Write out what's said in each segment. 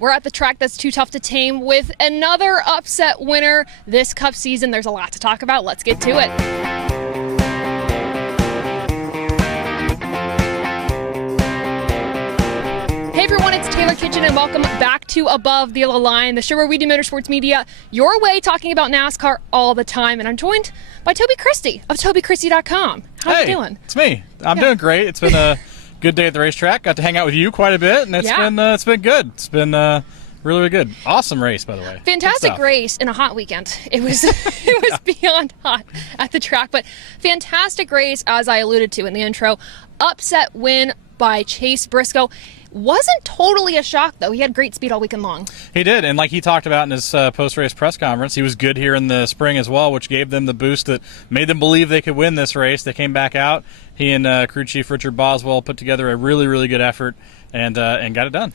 We're at the track that's too tough to tame with another upset winner this Cup season. There's a lot to talk about. Let's get to it. Hey everyone, it's Taylor Kitchen and welcome back to Above the Yellow Line, the show where we do motorsports media your way, talking about NASCAR all the time. And I'm joined by Toby Christie of TobyChristie.com. How you doing? It's me. I'm doing great. It's been a good day at the racetrack. Got to hang out with you quite a bit, and it's been good. It's been really, really good. Awesome race, by the way. Fantastic race in a hot weekend. It was it was beyond hot at the track, but fantastic race, as I alluded to in the intro. Upset win by Chase Briscoe. Wasn't totally a shock, though. He had great speed all weekend long. He did, and like he talked about in his post-race press conference, he was good here in the spring as well, which gave them the boost that made them believe they could win this race. They came back out. He and crew chief Richard Boswell put together a really, really good effort and got it done.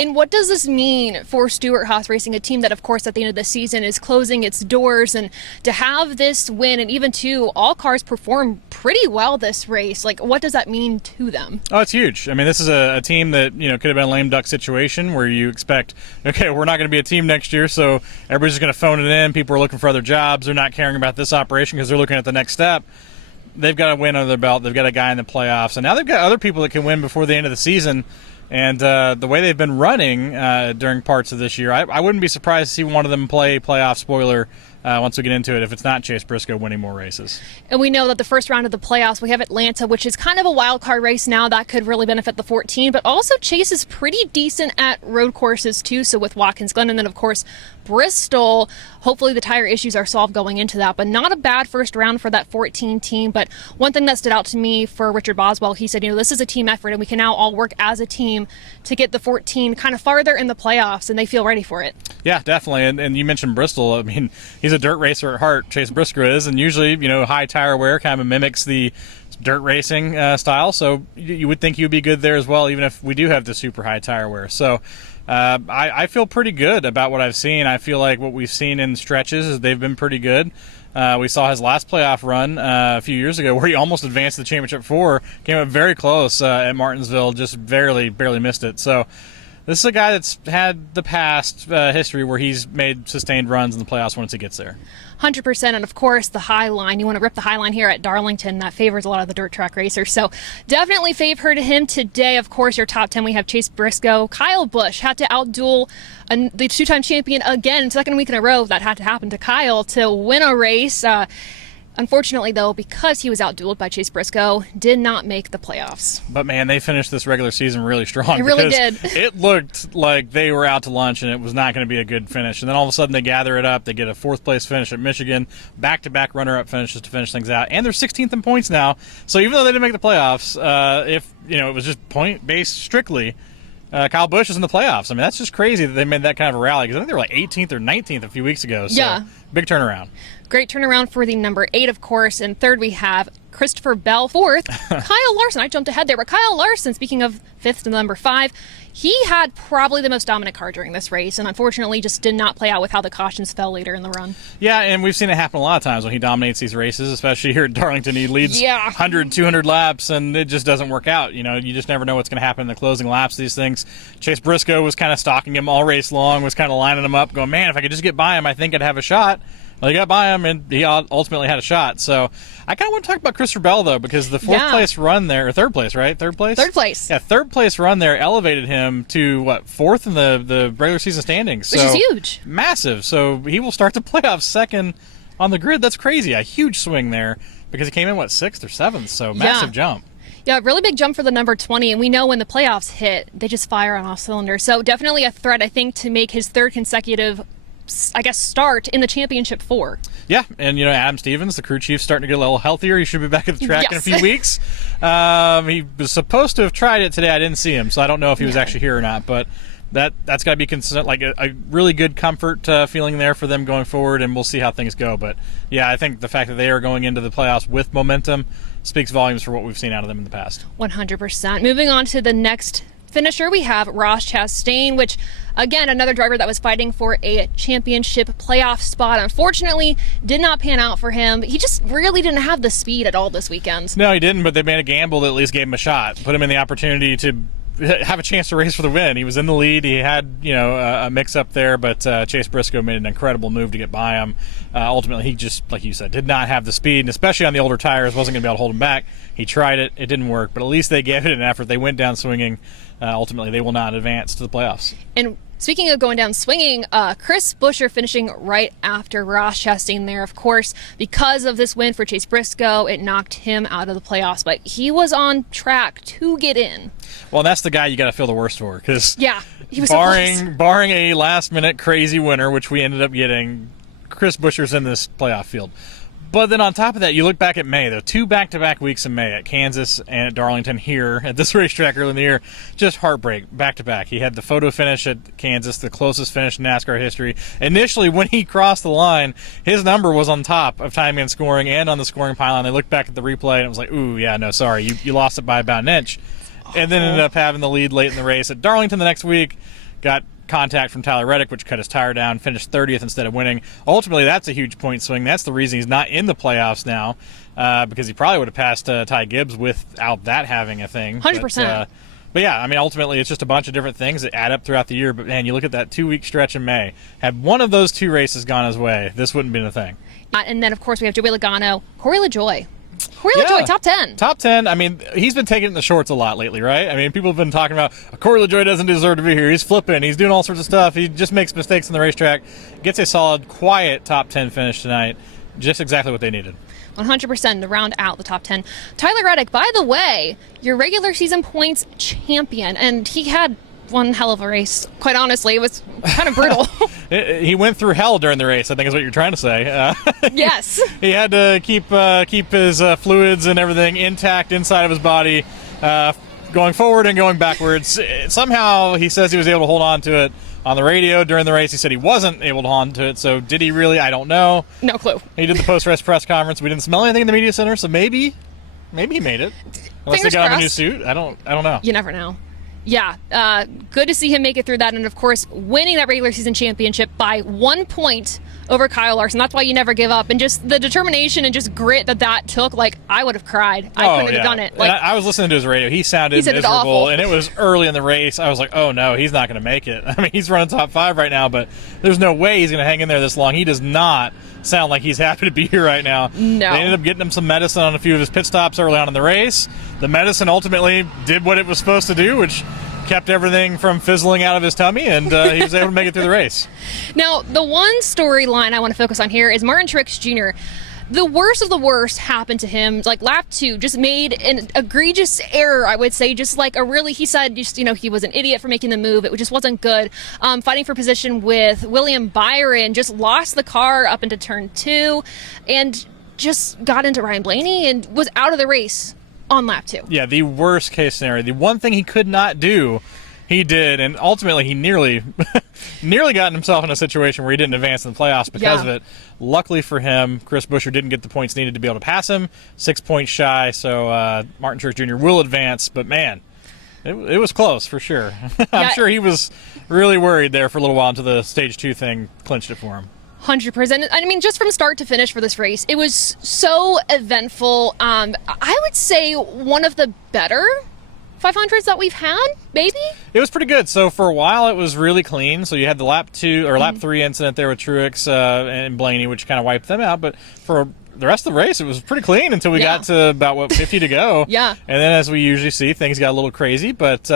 And what does this mean for Stewart-Haas Racing, a team that, of course, at the end of the season is closing its doors, and to have this win, and even all cars perform pretty well this race, like, what does that mean to them? Oh, it's huge. I mean, this is a team that, could have been a lame duck situation where you expect, okay, we're not going to be a team next year, so everybody's just going to phone it in. People are looking for other jobs. They're not caring about this operation because they're looking at the next step. They've got a win under their belt. They've got a guy in the playoffs, and now they've got other people that can win before the end of the season. And the way they've been running during parts of this year, I wouldn't be surprised to see one of them play playoff spoiler once we get into it, if it's not Chase Briscoe winning more races. And we know that the first round of the playoffs, we have Atlanta, which is kind of a wild card race now. That could really benefit the 14. But also Chase is pretty decent at road courses, too. So with Watkins Glen, and then, of course, Bristol, hopefully the tire issues are solved going into that. But not a bad first round for that 14 team. But one thing that stood out to me for Richard Boswell, he said, this is a team effort, and we can now all work as a team to get the 14 kind of farther in the playoffs, and they feel ready for it. Yeah, definitely. And you mentioned Bristol. I mean, he's a dirt racer at heart, Chase Briscoe is, and usually, high tire wear kind of mimics the dirt racing style. So you would think he would be good there as well, even if we do have the super high tire wear. So I feel pretty good about what I've seen. I feel like what we've seen in stretches is they've been pretty good. We saw his last playoff run a few years ago where he almost advanced to the championship 4, came up very close at Martinsville, just barely missed it. So this is a guy that's had the past history where he's made sustained runs in the playoffs once he gets there. 100%, and of course the high line. You want to rip the high line here at Darlington. That favors a lot of the dirt track racers. So definitely favor to him today. Of course, your top 10, we have Chase Briscoe. Kyle Busch had to outduel the two-time champion again, second week in a row. That had to happen to Kyle to win a race. Unfortunately, though, because he was outdueled by Chase Briscoe, did not make the playoffs. But, man, they finished this regular season really strong. It really did. It looked like they were out to lunch and it was not going to be a good finish. And then all of a sudden they gather it up. They get a fourth-place finish at Michigan, back-to-back runner-up finishes to finish things out. And they're 16th in points now. So even though they didn't make the playoffs, if it was just point-based strictly, Kyle Busch is in the playoffs. I mean, that's just crazy that they made that kind of a rally, because I think they were like 18th or 19th a few weeks ago. So yeah. Big turnaround. Great turnaround for the number 8, of course. And third, we have Christopher Bell. Fourth, Kyle Larson. I jumped ahead there. But Kyle Larson, speaking of fifth to number 5, he had probably the most dominant car during this race, and unfortunately just did not play out with how the cautions fell later in the run. Yeah, and we've seen it happen a lot of times when he dominates these races, especially here at Darlington. He leads 100, 200 laps, and it just doesn't work out. You just never know what's going to happen in the closing laps of these things. Chase Briscoe was kind of stalking him all race long, was kind of lining him up, going, man, if I could just get by him, I think I'd have a shot. Well, he got by him, and he ultimately had a shot. So I kind of want to talk about Christopher Bell, though, because the fourth-place run there, or third place, right? Third place? Third place. Yeah, third-place run there elevated him to, fourth in the regular season standings. Which is huge. Massive. So he will start the playoffs second on the grid. That's crazy. A huge swing there, because he came in, 6th or 7th? So massive jump. Yeah, really big jump for the number 20, and we know when the playoffs hit, they just fire on all cylinders. So definitely a threat, I think, to make his third consecutive start in the championship 4. Yeah, and Adam Stevens, the crew chief, starting to get a little healthier. He should be back at the track in a few weeks. He was supposed to have tried it today. I didn't see him, so I don't know if he was actually here or not. But that's got to be like a really good comfort feeling there for them going forward, and we'll see how things go. But yeah, I think the fact that they are going into the playoffs with momentum speaks volumes for what we've seen out of them in the past. 100%. Moving on to the next finisher, we have Ross Chastain, which, again, another driver that was fighting for a championship playoff spot. Unfortunately, did not pan out for him. He just really didn't have the speed at all this weekend. No, he didn't, but they made a gamble that at least gave him a shot, put him in the opportunity to have a chance to race for the win. He was in the lead. He had, a mix-up there, but Chase Briscoe made an incredible move to get by him. Ultimately, he just, like you said, did not have the speed, and especially on the older tires, wasn't going to be able to hold him back. He tried it. It didn't work, but at least they gave it an effort. They went down swinging. Ultimately, they will not advance to the playoffs. And speaking of going down swinging, Chris Buescher finishing right after Ross Chastain there. Of course, because of this win for Chase Briscoe, it knocked him out of the playoffs, but he was on track to get in. Well, that's the guy you got to feel the worst for, because he was barring a last-minute crazy winner, which we ended up getting, Chris Buescher's in this playoff field. But then on top of that, you look back at May, though. 2 back-to-back weeks in May at Kansas and at Darlington here at this racetrack early in the year. Just heartbreak, back-to-back. He had the photo finish at Kansas, the closest finish in NASCAR history. Initially, when he crossed the line, his number was on top of timing and scoring and on the scoring pylon. They looked back at the replay, and it was like, ooh, yeah, no, sorry. You lost it by about an inch. And then ended up having the lead late in the race. At Darlington the next week, got contact from Tyler Reddick, which cut his tire down, finished 30th instead of winning. Ultimately, that's a huge point swing. That's the reason he's not in the playoffs now, because he probably would have passed Ty Gibbs without that having a thing. 100%. But yeah, I mean, ultimately, it's just a bunch of different things that add up throughout the year. But man, you look at that 2-week stretch in May. Had one of those 2 races gone his way, this wouldn't be a thing. And then, of course, we have Joey Logano, Corey LaJoie. Corey LaJoie, top 10. Top 10. I mean, he's been taking it in the shorts a lot lately, right? I mean, people have been talking about Corey LaJoie doesn't deserve to be here. He's flipping. He's doing all sorts of stuff. He just makes mistakes on the racetrack. Gets a solid, quiet top 10 finish tonight. Just exactly what they needed. 100% to round out the top 10. Tyler Reddick, by the way, your regular season points champion, and he had one hell of a race. Quite honestly, it was kind of brutal. He went through hell during the race, I think is what you're trying to say. Yes. He had to keep his fluids and everything intact inside of his body, going forward and going backwards. Somehow he says he was able to hold on to it. On the radio during the race, he said he wasn't able to hold on to it. So did he really? I don't know. No clue. He did the post-race press conference. We didn't smell anything in the media center, so maybe he made it. Unless they got him a new suit. I don't know. You never know. Yeah, good to see him make it through that, and of course, winning that regular season championship by 1 point over Kyle Larson. That's why you never give up, and just the determination and just grit that took. Like, I would have cried. I couldn't have done it. Like, I was listening to his radio. He sounded miserable, and it was early in the race. I was like, oh no, he's not going to make it. I mean, he's running top 5 right now, but there's no way he's going to hang in there this long. He does not sound like he's happy to be here right now. No. They ended up getting him some medicine on a few of his pit stops early on in the race. The medicine ultimately did what it was supposed to do, which kept everything from fizzling out of his tummy, and he was able to make it through the race. Now, the one storyline I want to focus on here is Martin Truex Jr. The worst of the worst happened to him. Like, lap 2, just made an egregious error, I would say. Just like he said, he was an idiot for making the move. It just wasn't good. Fighting for position with William Byron, just lost the car up into turn 2, and just got into Ryan Blaney and was out of the race on lap 2. Yeah, the worst case scenario. The one thing he could not do, he did, and ultimately he nearly gotten himself in a situation where he didn't advance in the playoffs because of it. Luckily for him, Chris Buescher didn't get the points needed to be able to pass him, 6 points shy, so Martin Truex Jr. will advance, but man, it was close for sure. I'm sure he was really worried there for a little while until the stage 2 thing clinched it for him. 100%. I mean, just from start to finish for this race, it was so eventful. I would say one of the better 500s that we've had, maybe? It was pretty good. So for a while, it was really clean. So you had the lap 3 incident there with Truex and Blaney, which kind of wiped them out. But for the rest of the race, it was pretty clean until we got to about 50 to go. Yeah. And then, as we usually see, things got a little crazy. But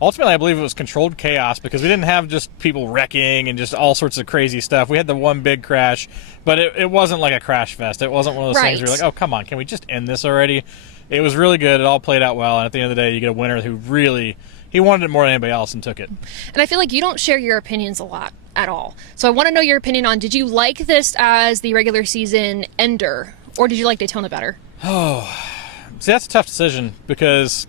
ultimately, I believe it was controlled chaos because we didn't have just people wrecking and just all sorts of crazy stuff. We had the one big crash, but it wasn't like a crash fest. It wasn't one of those things where you're like, oh, come on, can we just end this already? It was really good. It all played out well. And at the end of the day, you get a winner who really, he wanted it more than anybody else and took it. And I feel like you don't share your opinions a lot at all. So I want to know your opinion on, did you like this as the regular season ender, or did you like Daytona better? Oh, see, that's a tough decision because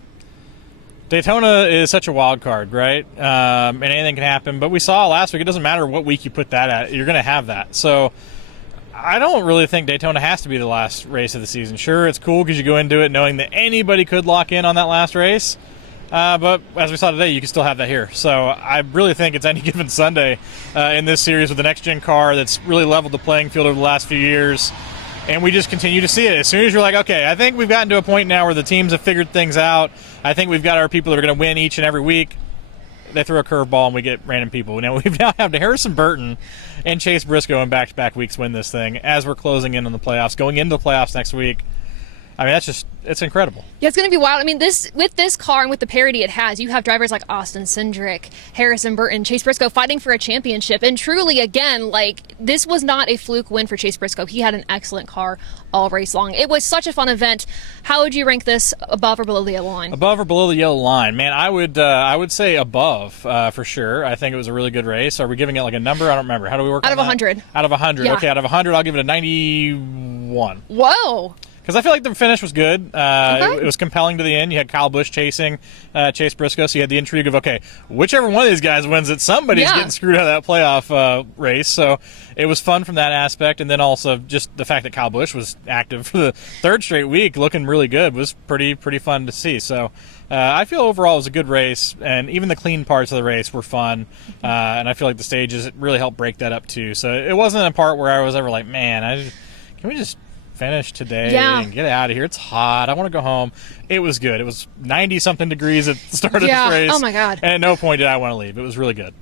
Daytona is such a wild card, right? And anything can happen. But we saw last week, it doesn't matter what week you put that at, you're going to have that. So I don't really think Daytona has to be the last race of the season. Sure, it's cool because you go into it knowing that anybody could lock in on that last race. But as we saw today, you can still have that here. So I really think it's any given Sunday in this series with the next-gen car that's really leveled the playing field over the last few years. And we just continue to see it. As soon as you're like, okay, I think we've gotten to a point now where the teams have figured things out. I think we've got our people that are going to win each and every week. They throw a curveball and we get random people. Now we've now have Harrison Burton and Chase Briscoe in back-to-back weeks win this thing as we're closing in on the playoffs, going into the playoffs next week. I mean, it's incredible. Yeah, it's going to be wild. I mean, with this car and with the parity it has, you have drivers like Austin Cindric, Harrison Burton, Chase Briscoe fighting for a championship. And truly, again, like, this was not a fluke win for Chase Briscoe. He had an excellent car all race long. It was such a fun event. How would you rank this, above or below the yellow line? Above or below the yellow line? Man, I would say above for sure. I think it was a really good race. Are we giving it like a number? I don't remember. How do we work out on of that? 100. Out of 100. Yeah. Okay, out of 100, I'll give it a 91. Whoa. Because I feel like the finish was good. Okay. It was compelling to the end. You had Kyle Busch chasing Chase Briscoe, so you had the intrigue of, okay, whichever one of these guys wins it, somebody's getting screwed out of that playoff race. So it was fun from that aspect. And then also just the fact that Kyle Busch was active for the third straight week, looking really good, was pretty fun to see. So I feel overall it was a good race, and even the clean parts of the race were fun. And I feel like the stages really helped break that up too. So it wasn't a part where I was ever like, man, can we just finish today and get out of here? It's hot. I want to go home. It was good. It was 90-something degrees at the start of this race. Oh, my God. And at no point did I want to leave. It was really good.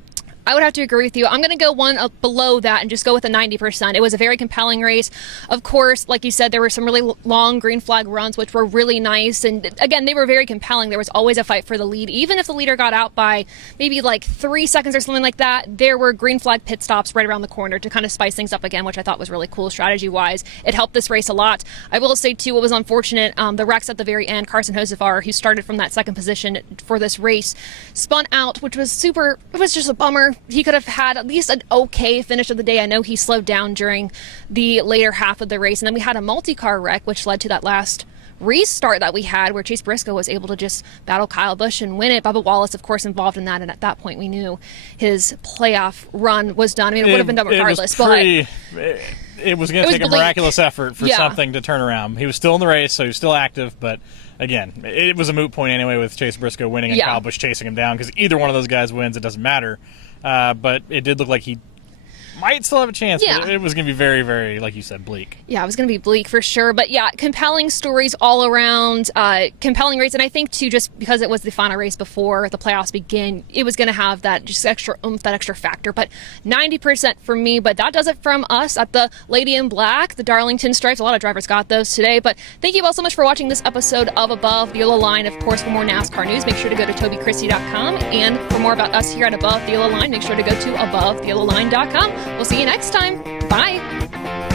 I would have to agree with you. I'm going to go one up below that and just go with a 90%. It was a very compelling race. Of course, like you said, there were some really long green flag runs, which were really nice. And again, they were very compelling. There was always a fight for the lead. Even if the leader got out by maybe like 3 seconds or something like that, there were green flag pit stops right around the corner to kind of spice things up again, which I thought was really cool strategy-wise. It helped this race a lot. I will say, too, what was unfortunate, the wrecks at the very end, Carson Hocevar, who started from that second position for this race, spun out, which was super, it was just a bummer. He could have had at least an okay finish of the day. I know he slowed down during the later half of the race. And then we had a multi-car wreck, which led to that last restart that we had where Chase Briscoe was able to just battle Kyle Busch and win it. Bubba Wallace, of course, involved in that. And at that point, we knew his playoff run was done. I mean, it would have been done regardless. It was going to take a miraculous effort for something to turn around. He was still in the race, so he was still active. But again, it was a moot point anyway with Chase Briscoe winning and Kyle Busch chasing him down, because either one of those guys wins, it doesn't matter. But it did look like he might still have a chance. But it was going to be very, very, like you said, bleak. Yeah, it was going to be bleak for sure. But yeah, compelling stories all around, compelling race. And I think, too, just because it was the final race before the playoffs begin, it was going to have that just extra oomph, that extra factor. But 90% for me. But that does it from us at the Lady in Black, the Darlington Stripes. A lot of drivers got those today. But thank you all so much for watching this episode of Above the Yellow Line. Of course, for more NASCAR news, make sure to go to TobyChristie.com. And for more about us here at Above the Yellow Line, make sure to go to AboveTheYellowLine.com. We'll see you next time. Bye.